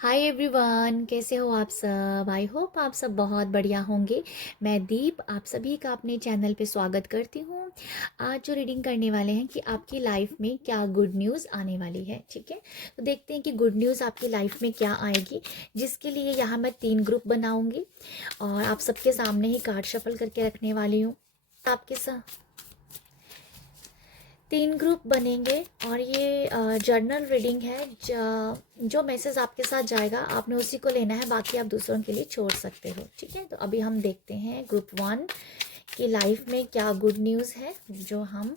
Hi everyone, कैसे हो आप सब। आई होप आप सब बहुत बढ़िया होंगे। मैं दीप आप सभी का अपने चैनल पे स्वागत करती हूँ। आज जो रीडिंग करने वाले हैं कि आपकी लाइफ में क्या गुड न्यूज़ आने वाली है। ठीक है, तो देखते हैं कि गुड न्यूज़ आपकी लाइफ में क्या आएगी, जिसके लिए यहाँ मैं 3 ग्रुप बनाऊँगी और आप सबके सामने ही कार्ड शफल करके रखने वाली हूँ। आपके साथ 3 ग्रुप बनेंगे और ये जर्नल रीडिंग है। जो मैसेज आपके साथ जाएगा आपने उसी को लेना है, बाकी आप दूसरों के लिए छोड़ सकते हो। ठीक है, तो अभी हम देखते हैं ग्रुप 1 की लाइफ में क्या गुड न्यूज़ है जो हम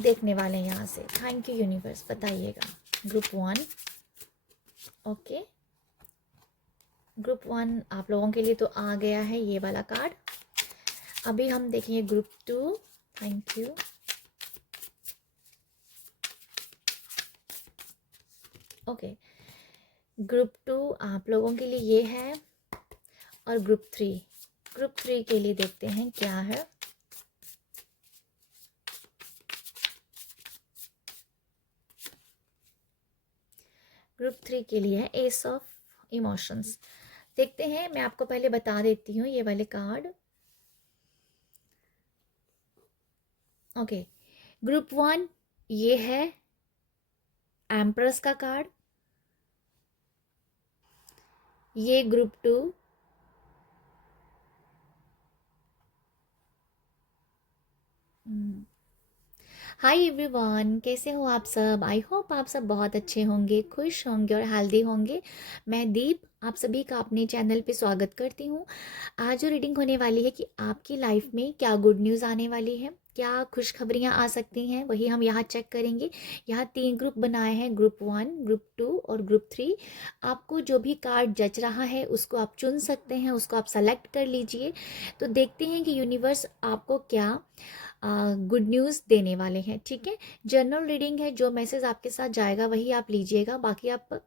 देखने वाले हैं यहाँ से। थैंक यू यूनिवर्स, बताइएगा। Group 1, okay. ग्रुप 1 आप लोगों के लिए तो आ गया है ये वाला कार्ड। अभी हम देखेंगे group 2। Thank you. Okay, group 2 आप लोगों के लिए ये है और ग्रुप 3 के लिए देखते हैं क्या है। ग्रुप 3 के लिए है एस ऑफ इमोशंस। देखते हैं, मैं आपको पहले बता देती हूँ ये वाले कार्ड। ओके, ग्रुप 1 ये है एम्प्रेस का कार्ड। ये ग्रुप 2 हाय एवरीवन, कैसे हो आप सब। आई होप आप सब बहुत अच्छे होंगे, खुश होंगे और हेल्दी होंगे। मैं दीप आप सभी का अपने चैनल पे स्वागत करती हूँ। आज जो रीडिंग होने वाली है कि आपकी लाइफ में क्या गुड न्यूज़ आने वाली है, क्या खुशखबरियाँ आ सकती हैं, वही हम यहाँ चेक करेंगे। यहाँ 3 ग्रुप बनाए हैं, ग्रुप 1, ग्रुप 2 और ग्रुप 3। आपको जो भी कार्ड जच रहा है उसको आप चुन सकते हैं, उसको आप सेलेक्ट कर लीजिए। तो देखते हैं कि यूनिवर्स आपको क्या गुड न्यूज़ देने वाले हैं। ठीक है, जनरल रीडिंग है, जो मैसेज आपके साथ जाएगा वही आप लीजिएगा, बाकी आप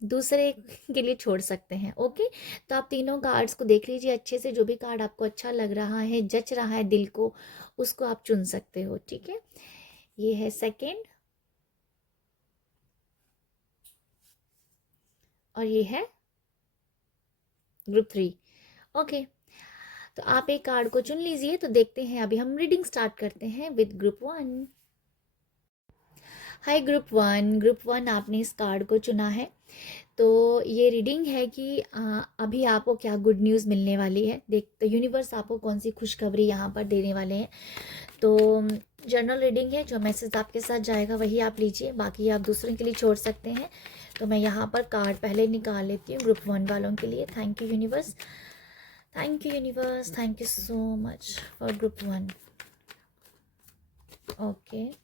दूसरे के लिए छोड़ सकते हैं। ओके, तो आप तीनों कार्ड्स को देख लीजिए अच्छे से, जो भी कार्ड आपको अच्छा लग रहा है, जच रहा है दिल को, उसको आप चुन सकते हो। ठीक है, ये है सेकंड और ये है ग्रुप 3। ओके, तो आप एक कार्ड को चुन लीजिए। तो देखते हैं, अभी हम रीडिंग स्टार्ट करते हैं विद ग्रुप 1। हाय ग्रुप 1 आपने इस कार्ड को चुना है। तो ये रीडिंग है कि अभी आपको क्या गुड न्यूज़ मिलने वाली है। देख तो यूनिवर्स आपको कौन सी खुशखबरी यहाँ पर देने वाले हैं। तो जनरल रीडिंग है, जो मैसेज आपके साथ जाएगा वही आप लीजिए, बाकी आप दूसरों के लिए छोड़ सकते हैं। तो मैं यहाँ पर कार्ड पहले निकाल लेती हूँ ग्रुप 1 वालों के लिए। Thank you universe, thank you universe, thank you so much for group 1। Okay,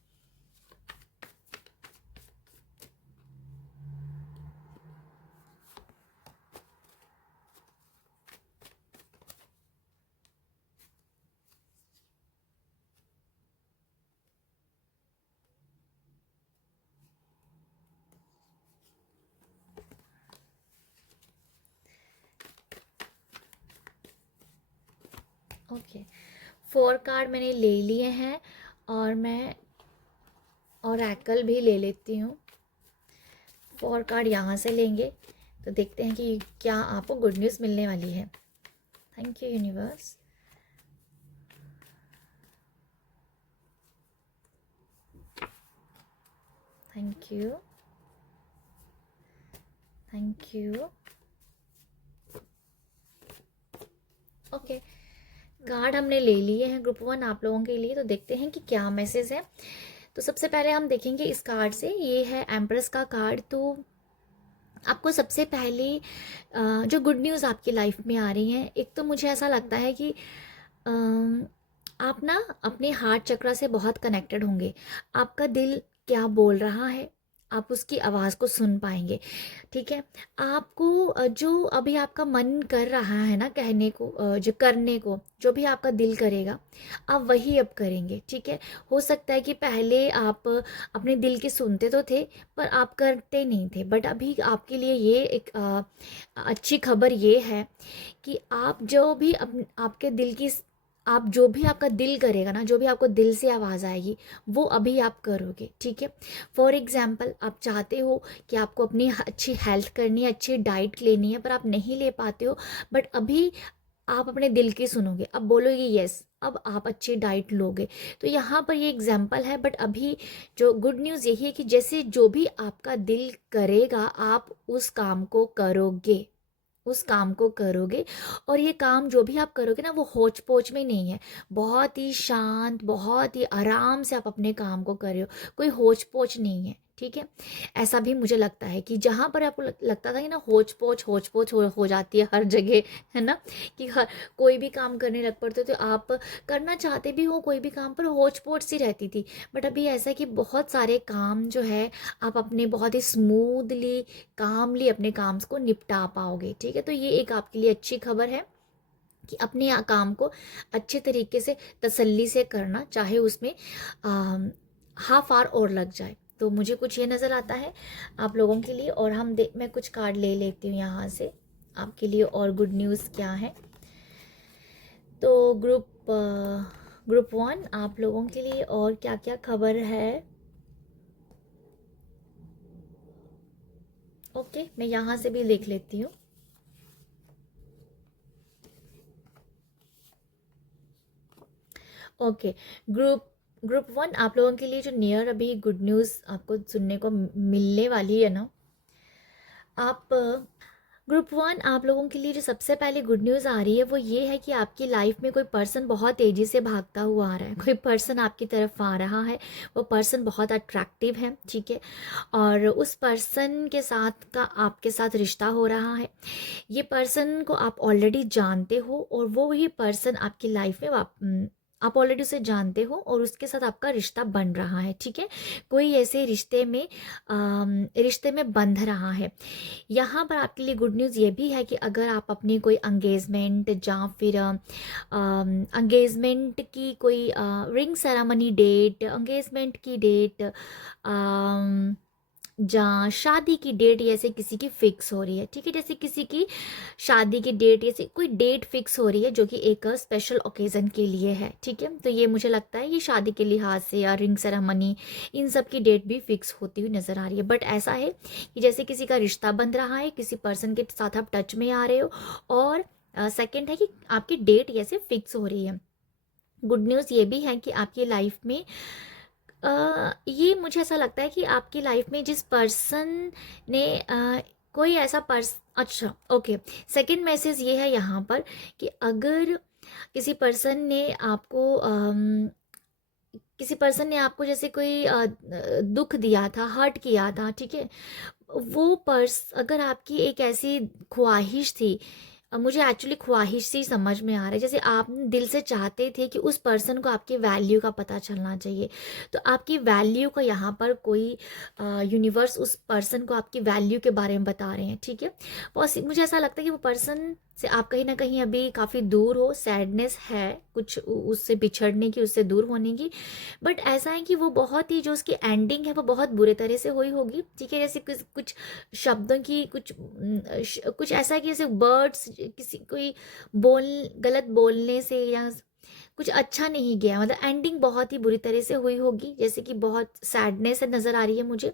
okay, 4 card मैंने ले लिए हैं और मैं ऑरेकल भी ले लेती हूँ। 4 कार्ड यहाँ से लेंगे, तो देखते हैं कि क्या आपको गुड न्यूज़ मिलने वाली है। Thank you universe. Thank you, thank you. Okay, card हमने ले लिए हैं ग्रुप 1 आप लोगों के लिए। तो देखते हैं कि क्या मैसेज है। तो सबसे पहले हम देखेंगे इस कार्ड से, ये है एम्प्रेस का कार्ड। तो आपको सबसे पहले जो गुड न्यूज़ आपकी लाइफ में आ रही है, एक तो मुझे ऐसा लगता है कि अम, आप ना अपने हार्ट चक्र से बहुत कनेक्टेड होंगे। आपका दिल क्या बोल रहा है, आप उसकी आवाज़ को सुन पाएंगे। ठीक है, आपको जो अभी आपका मन कर रहा है ना कहने को, जो करने को, जो भी आपका दिल करेगा आप वही अब करेंगे। ठीक है, हो सकता है कि पहले आप अपने दिल की सुनते तो थे पर आप करते नहीं थे, बट अभी आपके लिए ये एक अच्छी खबर ये है कि आप जो भी आपके दिल की आप जो भी आपका दिल करेगा ना, जो भी आपको दिल से आवाज़ आएगी, वो अभी आप करोगे, ठीक है। फॉर एग्जाम्पल, आप चाहते हो कि आपको अपनी अच्छी हेल्थ करनी है, अच्छी डाइट लेनी है, पर आप नहीं ले पाते हो, बट अभी आप अपने दिल की सुनोगे, अब बोलोगे यस, अब आप अच्छी डाइट लोगे। तो यहाँ पर ये एग्जाम्पल है, बट अभी जो गुड न्यूज़ यही है कि जैसे जो भी आपका दिल करेगा, आप उस काम को करोगे, उस काम को करोगे। और ये काम जो भी आप करोगे ना, वो होच पोच में नहीं है, बहुत ही शांत, बहुत ही आराम से आप अपने काम को कर रहे हो, कोई होच पोच नहीं है, ठीक है। ऐसा भी मुझे लगता है कि जहाँ पर आपको लगता था कि ना होच पोच हो जाती है हर जगह, है ना, कि हर कोई भी काम करने लग पड़ते तो आप करना चाहते भी हो कोई भी काम, पर होच पोच सी रहती थी। बट अभी ऐसा है कि बहुत सारे काम जो है आप अपने बहुत ही स्मूथली, कामली अपने काम को निपटा पाओगे, ठीक है। तो ये एक आपके लिए अच्छी खबर है कि अपने काम को अच्छे तरीके से तसल्ली से करना, चाहे उसमें हाफ आवर और लग जाए। तो मुझे कुछ ये नज़र आता है आप लोगों के लिए, और मैं कुछ कार्ड ले लेती हूँ यहाँ से आपके लिए, और गुड न्यूज़ क्या है। तो ग्रुप 1 आप लोगों के लिए और क्या क्या खबर है। ओके, मैं यहाँ से भी लिख लेती हूँ। ओके, ग्रुप ग्रुप 1 आप लोगों के लिए जो नियर अभी गुड न्यूज़ आपको सुनने को मिलने वाली है ना, आप ग्रुप 1 आप लोगों के लिए जो सबसे पहले गुड न्यूज़ आ रही है वो ये है कि आपकी लाइफ में कोई पर्सन बहुत तेज़ी से भागता हुआ आ रहा है, कोई पर्सन आपकी तरफ आ रहा है, वो पर्सन बहुत अट्रैक्टिव है, ठीक है। और उस पर्सन के साथ का आपके साथ रिश्ता हो रहा है, ये पर्सन को आप ऑलरेडी जानते हो, और वो ही पर्सन आपकी लाइफ में आप ऑलरेडी उसे जानते हो और उसके साथ आपका रिश्ता बन रहा है, ठीक है। कोई ऐसे रिश्ते में बंध रहा है। यहाँ पर आपके लिए गुड न्यूज़ ये भी है कि अगर आप अपनी कोई एंगेजमेंट या फिर एंगेजमेंट की कोई रिंग सेरेमनी डेट, एंगेजमेंट की डेट, जहाँ शादी की डेट जैसे किसी की फिक्स हो रही है, ठीक है, जैसे किसी की शादी की डेट जैसे कोई डेट फिक्स हो रही है जो कि एक स्पेशल ओकेज़न के लिए है, ठीक है। तो ये मुझे लगता है ये शादी के लिहाज से या रिंग सेरेमनी इन सब की डेट भी फिक्स होती हुई नज़र आ रही है। बट ऐसा है कि जैसे किसी का रिश्ता बन रहा है, किसी पर्सन के साथ आप टच में आ रहे हो, और सेकंड है कि आपकी डेट जैसे फिक्स हो रही है। गुड न्यूज़ ये भी है कि आपकी लाइफ में ये मुझे ऐसा लगता है कि आपकी लाइफ में जिस पर्सन ने कोई ऐसा अच्छा, ओके, सेकंड मैसेज ये है यहाँ पर कि अगर किसी पर्सन ने आपको जैसे कोई दुख दिया था, हर्ट किया था, ठीक है, वो अगर आपकी एक ऐसी ख्वाहिश थी, मुझे एक्चुअली ख्वाहिश से ही समझ में आ रहा है, जैसे आप दिल से चाहते थे कि उस पर्सन को आपकी वैल्यू का पता चलना चाहिए, तो आपकी वैल्यू का यहाँ पर कोई यूनिवर्स उस पर्सन को आपकी वैल्यू के बारे में बता रहे हैं, ठीक है। मुझे ऐसा लगता है कि वो पर्सन से आप कहीं ना कहीं अभी काफ़ी दूर हो, सैडनेस है कुछ उससे बिछड़ने की, उससे दूर होने की। बट ऐसा है कि वो बहुत ही जो उसकी एंडिंग है वो बहुत बुरे तरह से हुई होगी, ठीक है। जैसे कुछ शब्दों की कुछ ऐसा है कि जैसे वर्ड्स किसी कोई बोल गलत बोलने से या कुछ अच्छा नहीं गया, मतलब एंडिंग बहुत ही बुरी तरह से हुई होगी, जैसे कि बहुत सैडनेस नज़र आ रही है मुझे।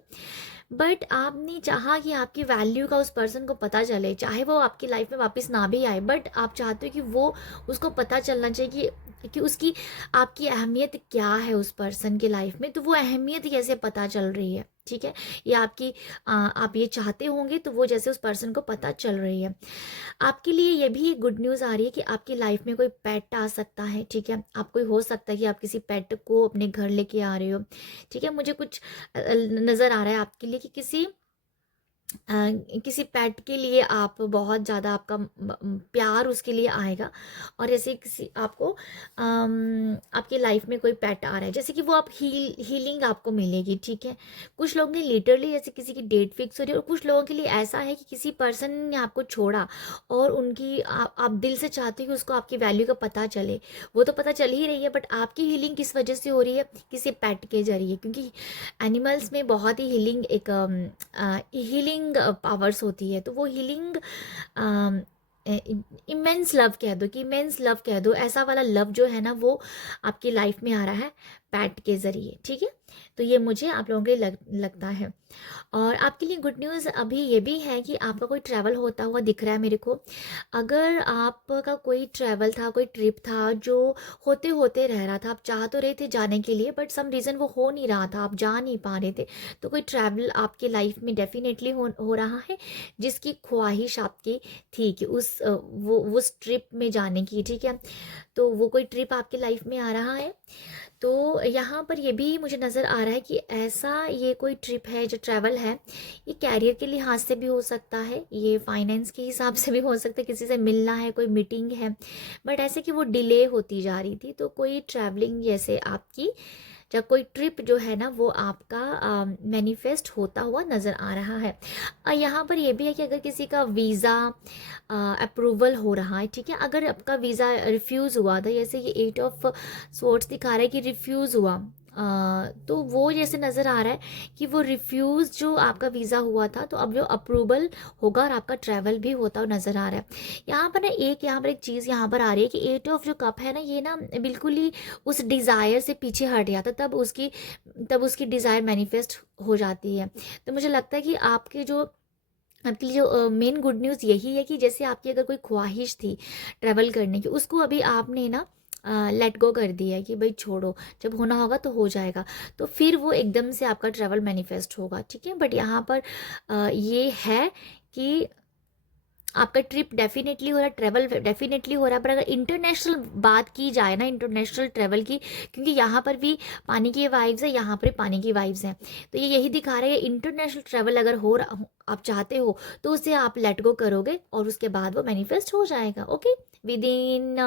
बट आपने चाहा कि आपकी वैल्यू का उस पर्सन को पता चले, चाहे वो आपकी लाइफ में वापस ना भी आए, बट आप चाहते हो कि वो उसको पता चलना चाहिए कि उसकी आपकी अहमियत क्या है उस पर्सन की लाइफ में। तो वो अहमियत कैसे पता चल रही है, ठीक है, ये आपकी आप ये चाहते होंगे तो वो जैसे उस पर्सन को पता चल रही है। आपके लिए ये भी गुड न्यूज़ आ रही है कि आपकी लाइफ में कोई पेट आ सकता है, ठीक है। आप कोई हो सकता है कि आप किसी पेट को अपने घर लेके आ रहे हो, ठीक है। मुझे कुछ नज़र आ रहा है आपके लिए कि किसी पेट के लिए आप बहुत ज़्यादा आपका प्यार उसके लिए आएगा, और जैसे किसी आपको आपकी लाइफ में कोई पेट आ रहा है, जैसे कि वो आप हीलिंग आपको मिलेगी, ठीक है। कुछ लोग ने लिटरली जैसे किसी की डेट फिक्स हो रही है, और कुछ लोगों के लिए ऐसा है कि किसी पर्सन ने आपको छोड़ा और आप दिल से चाहते हो कि उसको आपकी वैल्यू का पता चले, वो तो पता चल ही रही है, बट आपकी हीलिंग किस वजह से हो रही है, किसी पेट के जरिए, क्योंकि एनिमल्स में बहुत ही हीलिंग पावर्स होती है। तो वो इमेंस लव कह दो, कि इमेंस लव कह दो, ऐसा वाला लव जो है ना वो आपकी लाइफ में आ रहा है पैट के ज़रिए, ठीक है। तो ये मुझे आप लोगों के लिए लगता है। और आपके लिए गुड न्यूज़ अभी ये भी है कि आपका कोई ट्रैवल होता हुआ दिख रहा है मेरे को। अगर आपका कोई ट्रैवल था, कोई ट्रिप था जो होते होते रह रहा था, आप चाह तो रहे थे जाने के लिए बट सम रीज़न वो हो नहीं रहा था, आप जा नहीं पा रहे थे, तो कोई ट्रैवल आपके लाइफ में डेफिनेटली हो रहा है, जिसकी ख्वाहिश आपकी थी कि वो उस ट्रिप में जाने की, ठीक है। तो वो कोई ट्रिप आपके लाइफ में आ रहा है। तो यहाँ पर ये भी मुझे नज़र आ रहा है कि ऐसा ये कोई ट्रिप है जो ट्रैवल है, ये कैरियर के लिहाज से भी हो सकता है, ये फाइनेंस के हिसाब से भी हो सकता है, किसी से मिलना है, कोई मीटिंग है, बट ऐसे कि वो डिले होती जा रही थी। तो कोई ट्रैवलिंग जैसे आपकी, जब कोई ट्रिप जो है ना वो आपका मैनिफेस्ट होता हुआ नज़र आ रहा है। यहाँ पर ये भी है कि अगर किसी का वीज़ा अप्रूवल हो रहा है, ठीक है, अगर आपका वीज़ा रिफ्यूज़ हुआ था, जैसे ये 8 ऑफ स्वॉर्ड्स दिखा रहा है कि रिफ्यूज़ हुआ, तो वो जैसे नज़र आ रहा है कि वो रिफ्यूज़ जो आपका वीज़ा हुआ था, तो अब जो अप्रूवल होगा और आपका ट्रैवल भी होता हुआ नज़र आ रहा है। यहाँ पर ना यहाँ पर एक चीज़ यहाँ पर आ रही है कि 8 ऑफ जो कप है ना, ये ना बिल्कुल ही उस डिज़ायर से पीछे हट जाता, तब उसकी डिज़ायर मैनिफेस्ट हो जाती है। तो मुझे लगता है कि आपके लिए जो मेन गुड न्यूज़ यही है कि जैसे आपकी अगर कोई ख्वाहिश थी ट्रैवल करने की, उसको अभी आपने ना लेट गो कर दिया है कि भाई छोड़ो, जब होना होगा तो हो जाएगा, तो फिर वो एकदम से आपका ट्रैवल मैनिफेस्ट होगा, ठीक है। बट यहाँ पर ये है कि आपका ट्रिप डेफिनेटली हो रहा है, ट्रैवल डेफिनेटली हो रहा है, पर अगर इंटरनेशनल बात की जाए ना, इंटरनेशनल ट्रैवल की, क्योंकि यहाँ पर भी पानी की वाइब्स है, यहाँ पर पानी की वाइब्स हैं, तो ये यही दिखा रहा है इंटरनेशनल ट्रैवल अगर हो रहा आप चाहते हो तो उसे आप लेट गो करोगे और उसके बाद वो मैनिफेस्ट हो जाएगा। ओके, विद इन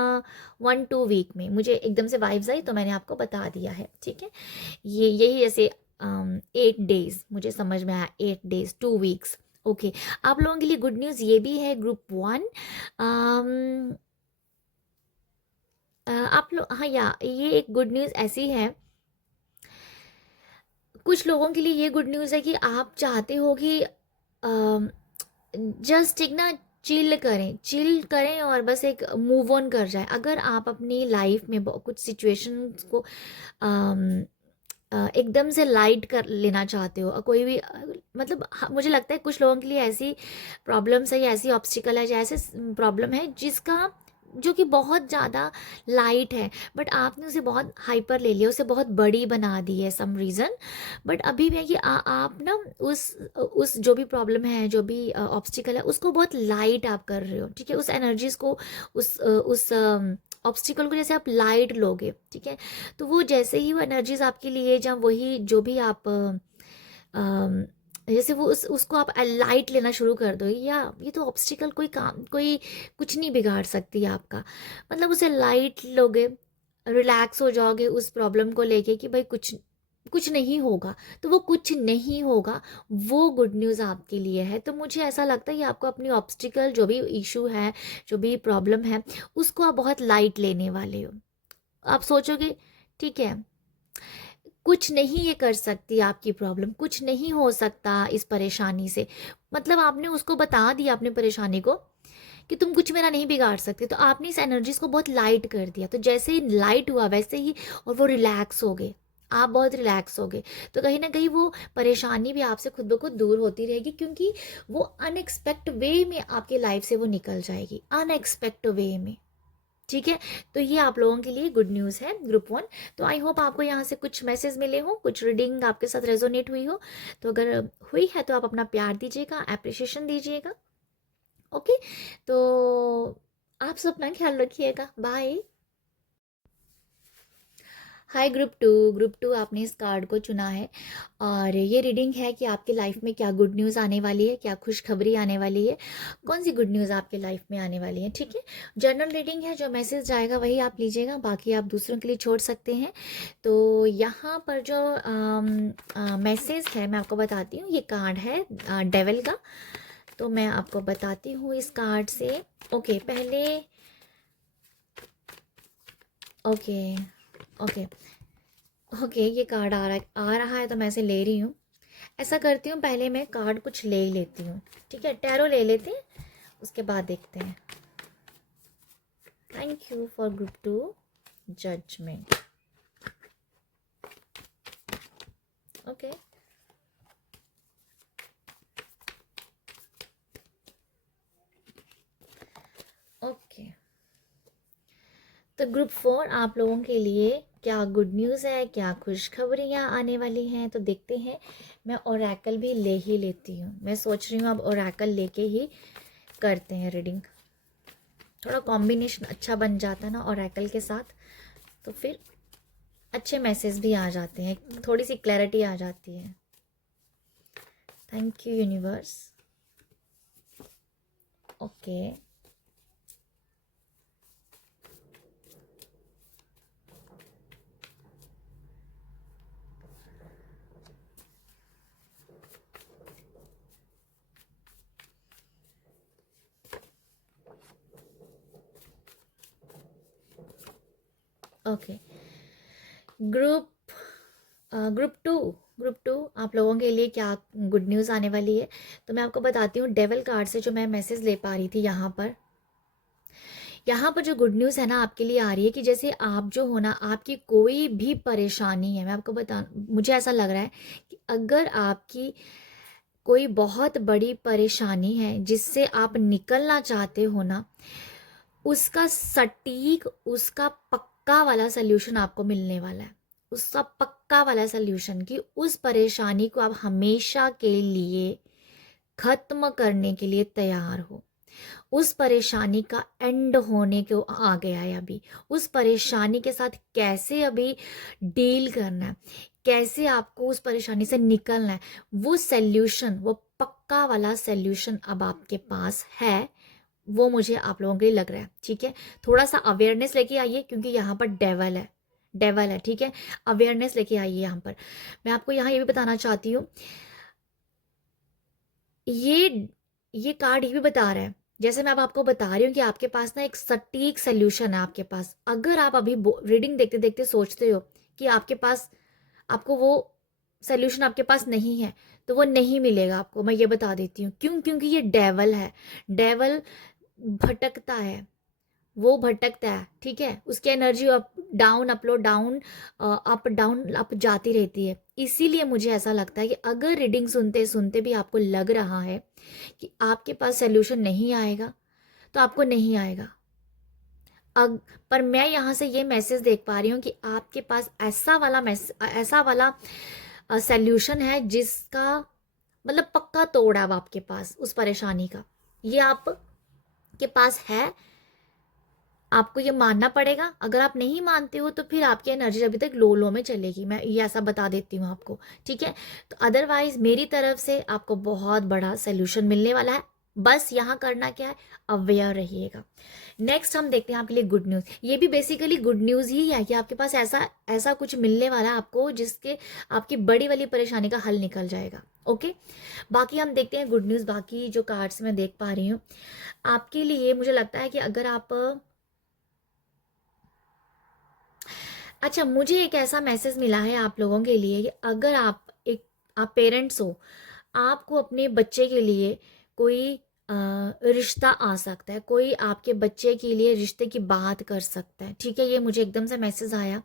1-2 वीक में मुझे एकदम से वाइब्स आई तो मैंने आपको बता दिया है, ठीक है। ये यही जैसे 8 डेज मुझे समझ में आया, 8 डेज 2 वीक्स। ओके, आप लोगों के लिए गुड न्यूज़ ये भी है ग्रुप 1। आप लोग, हाँ, या ये एक गुड न्यूज़ ऐसी है, कुछ लोगों के लिए ये गुड न्यूज़ है कि आप चाहते हो कि जस्ट एक ना चिल करें और बस एक मूव ऑन कर जाए। अगर आप अपनी लाइफ में कुछ सिचुएशंस को एकदम से लाइट कर लेना चाहते हो, कोई भी मतलब मुझे लगता है कुछ लोगों के लिए ऐसी प्रॉब्लम्स है या ऐसी ऑब्स्टिकल है या ऐसे प्रॉब्लम है जिसका जो कि बहुत ज़्यादा लाइट है, बट आपने उसे बहुत हाइपर ले लिया, उसे बहुत बड़ी बना दी है सम रीज़न। बट अभी भी है कि आप ना उस जो भी प्रॉब्लम है, जो भी ऑब्स्टिकल है, उसको बहुत लाइट आप कर रहे हो, ठीक है। उस एनर्जीज को, उस ऑब्स्टिकल को जैसे आप लाइट लोगे, ठीक है, तो वो जैसे ही वो एनर्जीज आपके लिए, जब वही जो भी आप जैसे वो उसको आप लाइट लेना शुरू कर दो, या ये तो ऑब्स्टिकल कोई कुछ नहीं बिगाड़ सकती आपका, मतलब उसे लाइट लोगे, रिलैक्स हो जाओगे उस प्रॉब्लम को लेके कि भाई कुछ कुछ नहीं होगा, तो वो कुछ नहीं होगा, वो गुड न्यूज़ आपके लिए है। तो मुझे ऐसा लगता है कि आपको अपनी ऑब्स्टिकल जो भी इशू है, जो भी प्रॉब्लम है, उसको आप बहुत लाइट लेने वाले हो। आप सोचोगे ठीक है, कुछ नहीं ये कर सकती आपकी प्रॉब्लम, कुछ नहीं हो सकता इस परेशानी से, मतलब आपने उसको बता दिया अपनी परेशानी को कि तुम कुछ मेरा नहीं बिगाड़ सकते, तो आपने इस एनर्जीज को बहुत लाइट कर दिया, तो जैसे ही लाइट हुआ वैसे ही और वो रिलैक्स हो गए, आप बहुत रिलैक्स हो गए, तो कहीं ना कहीं वो परेशानी भी आपसे खुद ब खुद दूर होती रहेगी, क्योंकि वो अनएक्सपेक्ट वे में आपकी लाइफ से वो निकल जाएगी, अनएक्सपेक्ट वे में, ठीक है। तो ये आप लोगों के लिए गुड न्यूज़ है ग्रुप 1। तो आई होप आपको यहाँ से कुछ मैसेज मिले हो, कुछ रीडिंग आपके साथ रेजोनेट हुई हो, तो अगर हुई है तो आप अपना प्यार दीजिएगा, एप्रिशिएशन दीजिएगा। ओके, तो आप सब अपना ख्याल रखिएगा, बाय। हाय ग्रुप टू आपने इस कार्ड को चुना है, और ये रीडिंग है कि आपकी लाइफ में क्या गुड न्यूज़ आने वाली है, क्या खुशखबरी आने वाली है, कौन सी गुड न्यूज़ आपके लाइफ में आने वाली है, ठीक है। जनरल रीडिंग है, जो मैसेज जाएगा वही आप लीजिएगा, बाकी आप दूसरों के लिए छोड़ सकते हैं। तो यहाँ पर जो मैसेज है मैं आपको बताती हूँ, ये कार्ड है डेविल का, तो मैं आपको बताती हूँ इस कार्ड से। ओके, पहले ओके ओके ओके, ये कार्ड आ रहा है तो मैं इसे ले रही हूँ। ऐसा करती हूँ, पहले मैं कार्ड कुछ ले लेती हूँ, ठीक है, टैरो ले लेते हैं, उसके बाद देखते हैं। Thank you for group 2 judgment. Okay. Okay, तो ग्रुप 4 आप लोगों के लिए क्या गुड न्यूज़ है, क्या खुशखबरियाँ आने वाली हैं, तो देखते हैं। मैं ओरेकल भी ले ही लेती हूँ। मैं सोच रही हूँ अब ओरेकल लेके ही करते हैं रीडिंग। थोड़ा कॉम्बिनेशन अच्छा बन जाता है ना ओरेकल के साथ, तो फिर अच्छे मैसेज भी आ जाते हैं, थोड़ी सी क्लैरिटी आ जाती है। Thank you universe. Okay, okay. Group group two आप लोगों के लिए क्या गुड न्यूज़ आने वाली है, तो मैं आपको बताती हूँ। डेविल कार्ड से जो मैं मैसेज ले पा रही थी, यहाँ पर जो गुड न्यूज़ है ना आपके लिए आ रही है कि जैसे आप जो हो ना, आपकी कोई भी परेशानी है, मैं आपको मुझे ऐसा लग रहा है कि अगर आपकी कोई बहुत बड़ी परेशानी है जिससे आप निकलना चाहते हो ना, उसका सटीक, उसका पक्का वाला सल्यूशन आपको मिलने वाला है। उसका पक्का वाला सल्यूशन कि उस परेशानी को आप हमेशा के लिए खत्म करने के लिए तैयार हो। उस परेशानी का एंड होने को आ गया है अभी। उस परेशानी के साथ कैसे अभी डील करना है, कैसे आपको उस परेशानी से निकलना है, वो सल्यूशन, वो पक्का वाला सल्यूशन अब आपके पास है। वो मुझे आप लोगों के लिए लग रहा है, ठीक है। थोड़ा सा अवेयरनेस लेके आइए, क्योंकि यहाँ पर डेवल है, ठीक है। अवेयरनेस लेके आइए यहाँ पर। मैं आपको यहाँ ये भी बताना चाहती हूँ, ये कार्ड ये भी बता रहा है, जैसे मैं अब आपको बता रही हूँ कि आपके पास ना एक सटीक सोल्यूशन है आपके पास। अगर आप अभी रीडिंग देखते देखते सोचते हो कि आपके पास, आपको वो सोल्यूशन आपके पास नहीं है, तो वो नहीं मिलेगा आपको। मैं ये बता देती हूँ क्यों, क्योंकि ये डेवल है। डेवल भटकता है, वो भटकता है, ठीक है। उसकी energy up down, up down up जाती रहती है। इसीलिए मुझे ऐसा लगता है कि अगर रीडिंग सुनते सुनते भी आपको लग रहा है कि आपके पास सोल्यूशन नहीं आएगा, तो आपको नहीं आएगा। पर मैं यहाँ से ये मैसेज देख पा रही हूँ कि आपके पास ऐसा वाला सोल्यूशन है जिसका मतलब पक्का तोड़ अब आपके पास उस परेशानी का, ये आप के पास है। आपको ये मानना पड़ेगा। अगर आप नहीं मानते हो तो फिर आपकी एनर्जी अभी तक लो लो में चलेगी, मैं ये ऐसा बता देती हूँ आपको, ठीक है। तो अदरवाइज मेरी तरफ से आपको बहुत बड़ा सोल्यूशन मिलने वाला है। बस यहाँ करना क्या है, अवेयर रहिएगा। नेक्स्ट हम देखते हैं आपके लिए गुड न्यूज़। ये भी बेसिकली गुड न्यूज़ ही है कि आपके पास ऐसा ऐसा कुछ मिलने वाला है आपको जिसके आपकी बड़ी वाली परेशानी का हल निकल जाएगा। ओके, बाकी हम देखते हैं गुड न्यूज़। बाकी जो कार्ड्स मैं देख पा रही हूँ आपके लिए, मुझे लगता है कि अगर आप, अच्छा, मुझे एक ऐसा मैसेज मिला है आप लोगों के लिए कि अगर आप पेरेंट्स हो, आपको अपने बच्चे के लिए कोई रिश्ता आ सकता है, कोई आपके बच्चे के लिए रिश्ते की बात कर सकता है, ठीक है। ये मुझे एकदम से मैसेज आया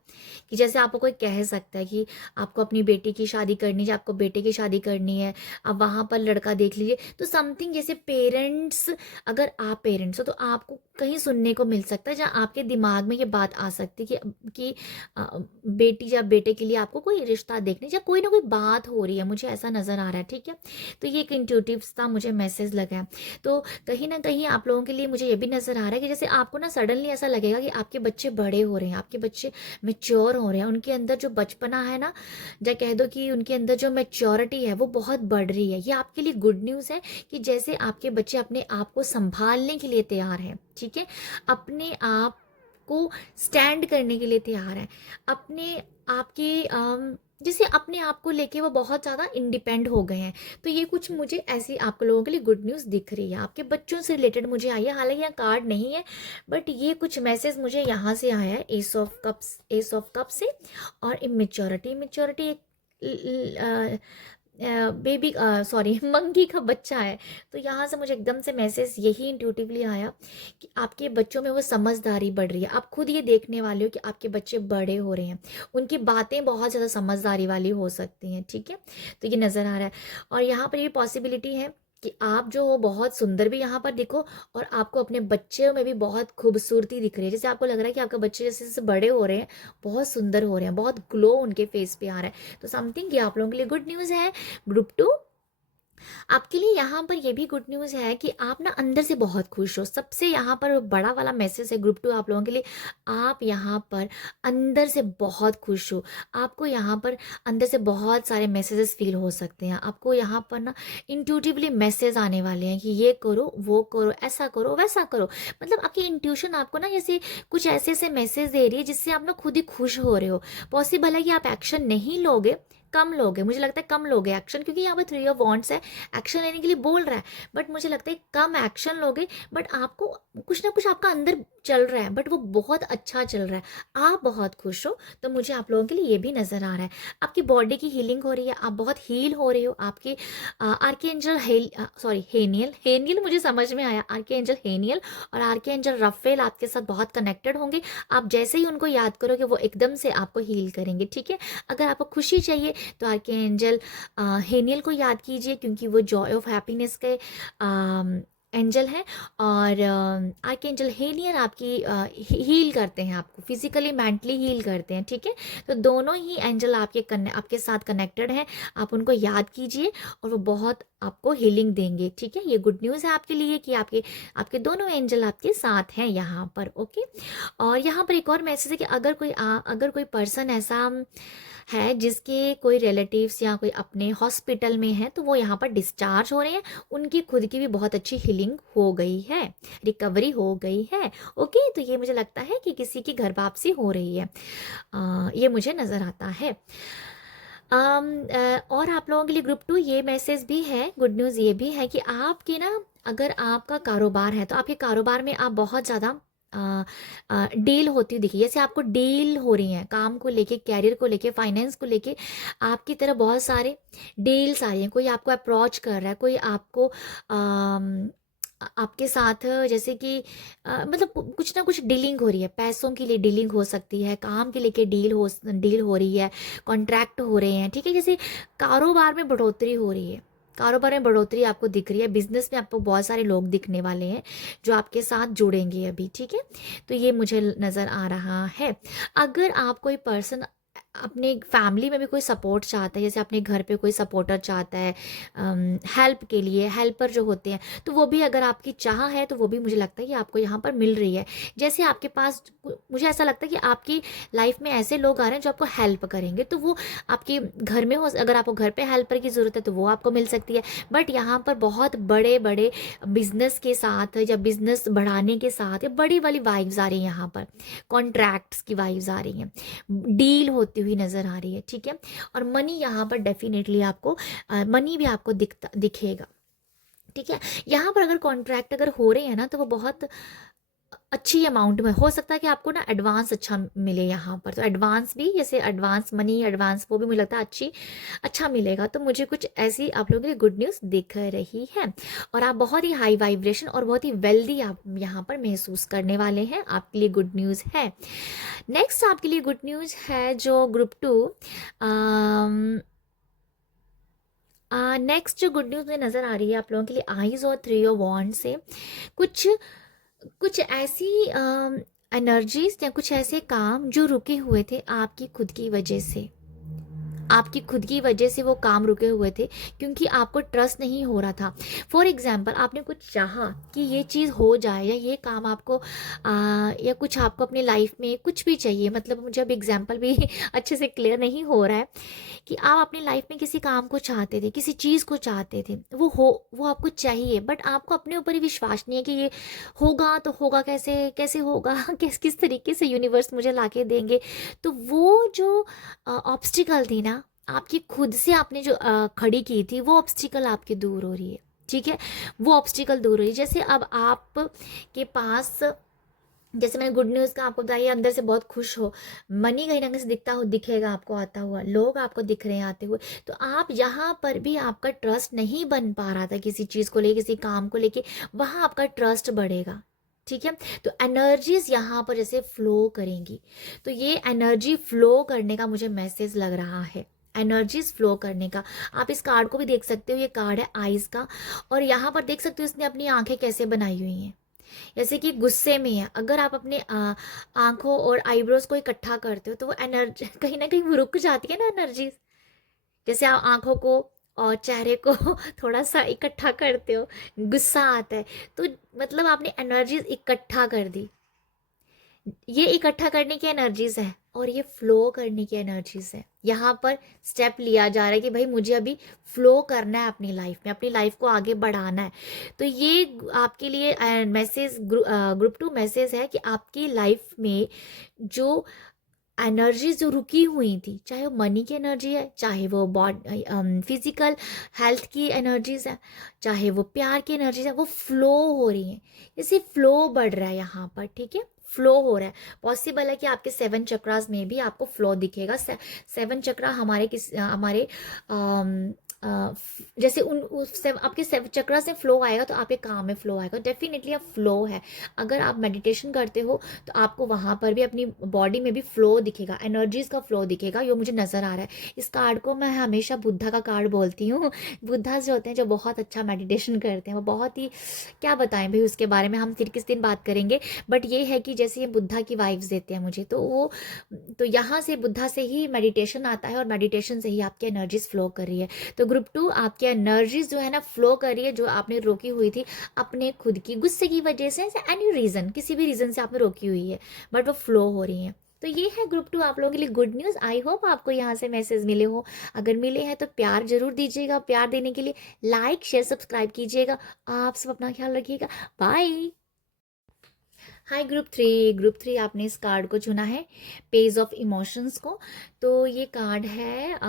कि जैसे आपको कोई कह सकता है कि आपको अपनी बेटी की शादी करनी है, आपको बेटे की शादी करनी है, आप वहाँ पर लड़का देख लीजिए। तो समथिंग जैसे पेरेंट्स, अगर आप पेरेंट्स हो तो आपको कहीं सुनने को मिल सकता है जहाँ आपके दिमाग में ये बात आ सकती है कि बेटी या बेटे के लिए आपको कोई रिश्ता देखने या कोई ना कोई बात हो रही है, मुझे ऐसा नज़र आ रहा है, ठीक है। तो ये एक इंट्यूटिव सा मुझे मैसेज लगा है। तो कहीं ना कहीं आप लोगों के लिए मुझे ये भी नज़र आ रहा है कि जैसे आपको ना सडनली ऐसा लगेगा कि आपके बच्चे बड़े हो रहे हैं, आपके बच्चे मेच्योर हो रहे हैं, उनके अंदर जो बचपना है ना, या कह दो कि उनके अंदर जो मेच्योरिटी है वो बहुत बढ़ रही है। ये आपके लिए गुड न्यूज़ है कि जैसे आपके बच्चे अपने आप को संभालने के लिए तैयार हैं, ठीक है, अपने आप को स्टैंड करने के लिए तैयार है, अपने आपके जैसे अपने आप को लेके वो बहुत ज़्यादा इंडिपेंड हो गए हैं। तो ये कुछ मुझे ऐसी आप लोगों के लिए गुड न्यूज़ दिख रही है, आपके बच्चों से रिलेटेड मुझे आई है। हालांकि यहाँ कार्ड नहीं है, बट ये कुछ मैसेज मुझे यहाँ से आया है, एस ऑफ कप से। और इमेच्योरिटी, इमेच्योरिटी एक बेबी सॉरी मंकी का बच्चा है। तो यहाँ से मुझे एकदम से मैसेज यही इंट्यूटिवली आया कि आपके बच्चों में वो समझदारी बढ़ रही है। आप खुद ये देखने वाले हो कि आपके बच्चे बड़े हो रहे हैं, उनकी बातें बहुत ज़्यादा समझदारी वाली हो सकती हैं, ठीक है। तो ये नज़र आ रहा है। और यहाँ पर ये पॉसिबिलिटी है कि आप जो हो बहुत सुंदर भी यहाँ पर दिखो, और आपको अपने बच्चों में भी बहुत खूबसूरती दिख रही है। जैसे आपको लग रहा है कि आपके बच्चे जैसे जैसे बड़े हो रहे हैं, बहुत सुंदर हो रहे हैं, बहुत ग्लो उनके फेस पे आ रहा है। तो समथिंग ये आप लोगों के लिए गुड न्यूज़ है। ग्रुप टू, आपके लिए यहाँ पर ये भी गुड न्यूज़ है कि आप ना अंदर से बहुत खुश हो। सबसे यहाँ पर बड़ा वाला मैसेज है ग्रुप टू आप लोगों के लिए, आप यहाँ पर अंदर से बहुत खुश हो। आपको यहाँ पर अंदर से बहुत सारे मैसेजेस फील हो सकते हैं। आपको यहाँ पर ना इंट्यूटिवली मैसेज आने वाले हैं कि ये करो, वो करो, ऐसा करो, वैसा करो। मतलब आपकी इंट्यूशन आपको ना जैसे कुछ ऐसे ऐसे मैसेज दे रही है जिससे आप ना खुद ही खुश हो रहे हो। पॉसिबल है कि आप एक्शन नहीं लोगे, कम लोगे, मुझे लगता है कम लोगे एक्शन, क्योंकि यहाँ पर थ्री ऑफ वॉन्ट्स है, एक्शन लेने के लिए बोल रहा है, बट मुझे लगता है कम एक्शन लोगे। बट आपको कुछ ना कुछ आपका अंदर चल रहा है, बट वो बहुत अच्छा चल रहा है, आप बहुत खुश हो। तो मुझे आप लोगों के लिए ये भी नजर आ रहा है। आपकी बॉडी की हीलिंग हो रही है, आप बहुत हील हो रहे हो। आपके आर्कएंजल सॉरी हेनियल, हेनियल मुझे समझ में आया, आर्कएंजल हेनियल और आर्कएंजल रफेल आपके साथ बहुत कनेक्टेड होंगे। आप जैसे ही उनको याद करोगे वो एकदम से आपको हील करेंगे, ठीक है। अगर आपको खुशी चाहिए तो आर्कएंजल हेनियल को याद कीजिए, क्योंकि वो जॉय ऑफ हैप्पीनेस के एंजल है। और आर्कएंजल हेनियल आपकी हील करते हैं, आपको फिजिकली मेंटली हील करते हैं, ठीक है। तो दोनों ही एंजल आपके साथ कनेक्टेड हैं। आप उनको याद कीजिए और वो बहुत आपको हीलिंग देंगे, ठीक है। ये गुड न्यूज़ है आपके लिए कि आपके आपके दोनों एंजल आपके साथ हैं यहाँ पर, ओके। और यहाँ पर एक और मैसेज है कि अगर कोई पर्सन ऐसा है जिसके कोई रिलेटिव्स या कोई अपने हॉस्पिटल में है, तो वो यहाँ पर डिस्चार्ज हो रहे हैं, उनकी खुद की भी बहुत अच्छी हीलिंग हो गई है, रिकवरी हो गई है, ओके। तो ये मुझे लगता है कि किसी की घर वापसी हो रही है, ये मुझे नज़र आता है। और आप लोगों के लिए ग्रुप टू ये मैसेज भी है, गुड न्यूज़ ये भी है कि आपके ना, अगर आपका कारोबार है तो आपके कारोबार में आप बहुत ज़्यादा डील होती दिखी, जैसे आपको डील हो रही हैं काम को लेके, कैरियर को लेके, फाइनेंस को लेके, आपकी तरफ बहुत सारे डील्स आ रही हैं। कोई आपको अप्रोच कर रहा है, कोई आपको आपके साथ जैसे कि मतलब कुछ ना कुछ डीलिंग हो रही है, पैसों के लिए डीलिंग हो सकती है, काम के लेके डील हो रही है, कॉन्ट्रैक्ट हो रहे हैं, ठीक है। जैसे कारोबार में बढ़ोतरी हो रही है, कारोबार में बढ़ोतरी आपको दिख रही है, बिजनेस में आपको बहुत सारे लोग दिखने वाले हैं जो आपके साथ जुड़ेंगे अभी, ठीक है। तो ये मुझे नज़र आ रहा है। अगर आप कोई पर्सन अपने फैमिली में भी कोई सपोर्ट चाहता है, जैसे अपने घर पे कोई सपोर्टर चाहता है हेल्प के लिए, हेल्पर जो होते हैं, तो वो भी अगर आपकी चाह है तो वो भी मुझे लगता है कि आपको यहाँ पर मिल रही है। जैसे आपके पास, मुझे ऐसा लगता है कि आपकी लाइफ में ऐसे लोग आ रहे हैं जो आपको हेल्प करेंगे, तो वो आपके घर में हो, अगर आपको घर पे हेल्पर की ज़रूरत है तो वो आपको मिल सकती है। बट यहाँ पर बहुत बड़े बड़े बिजनेस के साथ या बिजनेस बढ़ाने के साथ या बड़ी वाली वाइब्स आ रही हैं, यहाँ पर कॉन्ट्रैक्ट्स की वाइब्स आ रही हैं, डील होती हुई नज़र आ रही है, ठीक है। और मनी यहाँ पर डेफिनेटली आपको मनी भी आपको दिखेगा, ठीक है। यहाँ पर अगर कॉन्ट्रैक्ट अगर हो रहे हैं ना, तो वो बहुत अच्छी अमाउंट में हो सकता है कि आपको ना एडवांस अच्छा मिले यहाँ पर। तो एडवांस भी, जैसे एडवांस मनी, एडवांस वो भी मुझे लगता है अच्छा मिलेगा। तो मुझे कुछ ऐसी आप लोगों के लिए गुड न्यूज़ दिख रही है। और आप बहुत ही हाई वाइब्रेशन और बहुत ही वेल्दी आप यहाँ पर महसूस करने वाले हैं, आपके लिए गुड न्यूज़ है। नेक्स्ट आपके लिए गुड न्यूज़ है जो ग्रुप टू, नेक्स्ट जो गुड न्यूज़ मुझे नज़र आ रही है आप लोगों के लिए, आइज़ और थ्री ऑफ वॉन्ड्स से कुछ कुछ ऐसी एनर्जीज या कुछ ऐसे काम जो रुके हुए थे आपकी खुद की वजह से, आपकी खुद की वजह से वो काम रुके हुए थे, क्योंकि आपको ट्रस्ट नहीं हो रहा था। फॉर एग्जाम्पल, आपने कुछ चाहा कि ये चीज़ हो जाए, या ये काम आपको या कुछ आपको अपनी लाइफ में कुछ भी चाहिए, मतलब मुझे अब एग्जाम्पल भी अच्छे से क्लियर नहीं हो रहा है, कि आप अपनी लाइफ में किसी काम को चाहते थे, किसी चीज़ को चाहते थे, वो आपको चाहिए, बट आपको अपने ऊपर ही विश्वास नहीं है कि ये होगा, तो होगा कैसे, कैसे होगा किस तरीके से यूनिवर्स मुझे लाके देंगे। तो वो जो ऑब्स्टिकल थी ना, आपकी खुद से आपने जो खड़ी की थी, वो ऑब्स्टिकल आपकी दूर हो रही है, ठीक है। वो ऑब्स्टिकल दूर हो रही है। जैसे अब आप के पास जैसे मैंने गुड न्यूज़ का आपको बताया, अंदर से बहुत खुश हो, मनी कहीं ना कहीं से दिखता हो, दिखेगा आपको आता हुआ, लोग आपको दिख रहे हैं आते हुए, तो आप यहाँ पर भी आपका ट्रस्ट नहीं बन पा रहा था किसी चीज़ को लेके, किसी काम को लेके, वहाँ आपका ट्रस्ट बढ़ेगा। ठीक है, तो एनर्जीज यहाँ पर जैसे फ्लो करेंगी, तो ये एनर्जी फ्लो करने का मुझे मैसेज लग रहा है, एनर्जीज फ्लो करने का। आप इस कार्ड को भी देख सकते हो, ये कार्ड है आइज का, और यहाँ पर देख सकते हो इसने अपनी आंखें कैसे बनाई हुई हैं, जैसे कि गुस्से में है। अगर आप अपने आंखों और आईब्रोज को इकट्ठा करते हो तो वो एनर्जी कहीं ना कहीं वो रुक जाती है ना एनर्जी। जैसे आप आंखों को और चेहरे को थोड़ा सा इकट्ठा करते हो, गुस्सा आता है, तो मतलब आपने एनर्जीज इकट्ठा कर दी। ये इकट्ठा करने की एनर्जीज है और ये फ्लो करने की एनर्जीज है। यहाँ पर स्टेप लिया जा रहा है कि भाई मुझे अभी फ्लो करना है अपनी लाइफ में, अपनी लाइफ को आगे बढ़ाना है। तो ये आपके लिए मैसेज, ग्रुप टू मैसेज है कि आपकी लाइफ में जो एनर्जी जो रुकी हुई थी, चाहे वो मनी की एनर्जी है, चाहे वो बॉडी फिजिकल हेल्थ की एनर्जीज है, चाहे वो प्यार की एनर्जीज है, वो फ्लो हो रही है। इसी फ्लो बढ़ रहा है यहाँ पर, ठीक है, फ्लो हो रहा है। पॉसिबल है कि आपके 7 चक्रास में भी आपको फ्लो दिखेगा। 7 चक्रा हमारे हमारे जैसे आपके 7 चक्रा से फ्लो आएगा तो आपके काम में फ्लो आएगा, डेफिनेटली अब फ्लो है। अगर आप मेडिटेशन करते हो तो आपको वहाँ पर भी अपनी बॉडी में भी फ्लो दिखेगा, एनर्जीज का फ्लो दिखेगा, ये मुझे नज़र आ रहा है। इस कार्ड को मैं हमेशा बुद्धा का कार्ड बोलती हूँ। बुद्धा जो होते हैं, जो बहुत अच्छा मेडिटेशन करते हैं, वो बहुत ही, क्या बताएं भाई उसके बारे में, हम फिर किस दिन बात करेंगे। बट ये है कि जैसे ये बुद्धा की वाइब्स देते हैं मुझे, तो वो, तो यहाँ से बुद्धा से ही मेडिटेशन आता है और मेडिटेशन से ही आपकी एनर्जीज फ्लो कर रही है। तो ग्रुप 2 आपकी एनर्जीज जो है ना फ्लो कर रही है, जो आपने रोकी हुई थी अपने खुद की गुस्से की वजह से, एनी रीज़न, किसी भी रीज़न से आपने रोकी हुई है, बट वो फ्लो हो रही है। तो ये है ग्रुप 2 आप लोगों के लिए गुड न्यूज़। आई होप आपको यहाँ से मैसेज मिले हो। अगर मिले हैं तो प्यार जरूर दीजिएगा। प्यार देने के लिए लाइक शेयर सब्सक्राइब कीजिएगा। आप सब अपना ख्याल रखिएगा। बाय। हाय ग्रुप 3 आपने इस कार्ड को चुना है, पेज ऑफ इमोशंस को। तो ये कार्ड है